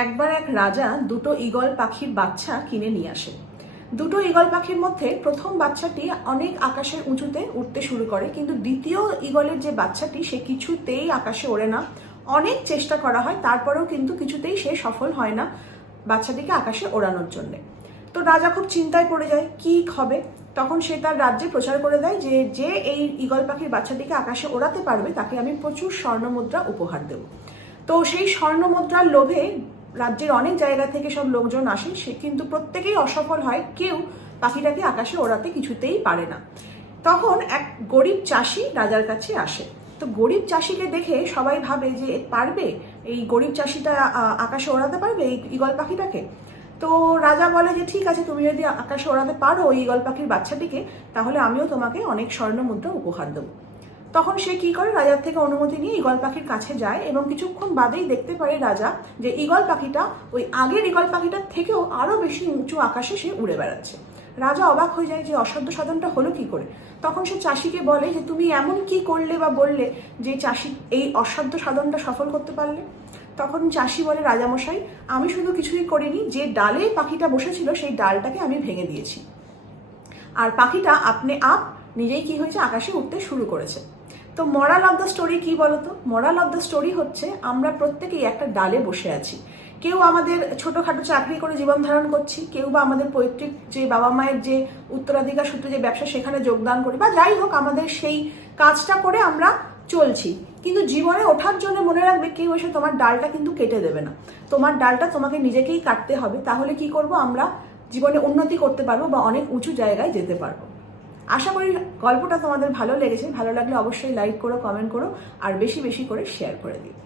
একবার এক রাজা দুটো ঈগল পাখির বাচ্চা কিনে নিয়ে আসে। দুটো ঈগল পাখির মধ্যে প্রথম বাচ্চাটি অনেক আকাশের উঁচুতে উঠতে শুরু করে, কিন্তু দ্বিতীয় ঈগলের যে বাচ্চাটি, সে কিছুতেই আকাশে ওড়ে না। অনেক চেষ্টা করা হয়, তারপরেও কিন্তু কিছুতেই সে সফল হয় না বাচ্চাটিকে আকাশে ওড়ানোর জন্যে। তো রাজা খুব চিন্তায় পড়ে যায়, কি হবে? তখন সে তার রাজ্যে প্রচার করে দেয় যে যে এই ঈগল পাখির বাচ্চাটিকে আকাশে ওড়াতে পারবে, তাকে আমি প্রচুর স্বর্ণ মুদ্রা উপহার দেব। তো সেই স্বর্ণ মুদ্রার লোভে রাজ্যের অনেক জায়গা থেকে সব লোকজন আসে সে কিন্তু প্রত্যেকেই অসফল হয়, কেউ পাখিটাকে আকাশে ওড়াতে কিছুতেই পারে না। তখন এক গরিব চাষি রাজার কাছে আসে। তো গরিব চাষিকে দেখে সবাই ভাবে যে পারবে? এই গরিব চাষিটা আকাশে ওড়াতে পারবে এই ঈগল পাখিটাকে? তো রাজা বলে যে, ঠিক আছে, তুমি যদি আকাশে ওড়াতে পারো ওই ঈগল পাখির বাচ্চাটিকে, তাহলে আমিও তোমাকে অনেক স্বর্ণ মুদ্রা উপহার দেবো। তখন সে কি করে? রাজার থেকে অনুমতি নিয়ে ঈগল পাখির কাছে যায় এবং কিছুক্ষণ বাদেই দেখতে পারে রাজা যে ঈগল পাখিটা ওই আগের ঈগল পাখিটার থেকেও আরও বেশি উঁচু আকাশে সে উড়ে বেড়াচ্ছে। রাজা অবাক হয়ে যায় যে অসাধ্য সাধনটা হলো কি করে? তখন সে চাষিকে বলে যে, তুমি এমন কি করলে বা বললে যে চাষি এই অসাধ্য সাধনটা সফল করতে পারলে? তখন চাষি বলে, রাজামশাই, আমি শুধু কিছুই করিনি। যে ডালে পাখিটা বসেছিল, সেই ডালটাকে আমি ভেঙে দিয়েছি। আর পাখিটা আপনি আপ নিজেই কি হয়েছে? আকাশে উঠতে শুরু করেছে। তো মরাল অফ দ্য স্টোরি কি বলতো? মরাল অফ দ্য স্টোরি হচ্ছে আমরা প্রত্যেকেই একটা ডালে বসে আছি। কেউ আমাদের ছোটোখাটো চাকরি করে জীবন ধারণ করছি, কেউ বা আমাদের পৈতৃক যে বাবা মায়ের যে উত্তরাধিকার সূত্রে যে ব্যবসা সেখানে যোগদান করি বা যাই হোক আমাদের সেই কাজটা করে আমরা চলছি। কিন্তু জীবনে ওঠার জন্য মনে রাখবে কেউ এসে তোমার ডালটা কিন্তু কেটে দেবে না। তোমার ডালটা তোমাকে নিজেকেই কাটতে হবে, তাহলে কি করব? আমরা জীবনে উন্নতি করতে পারব বা অনেক উঁচু জায়গায় যেতে পারব। আশা করি গল্পটা তোমাদের ভালো লেগেছে। ভালো লাগলে অবশ্যই লাইক করো কমেন্ট করো, আর বেশি বেশি করে শেয়ার করে দিও।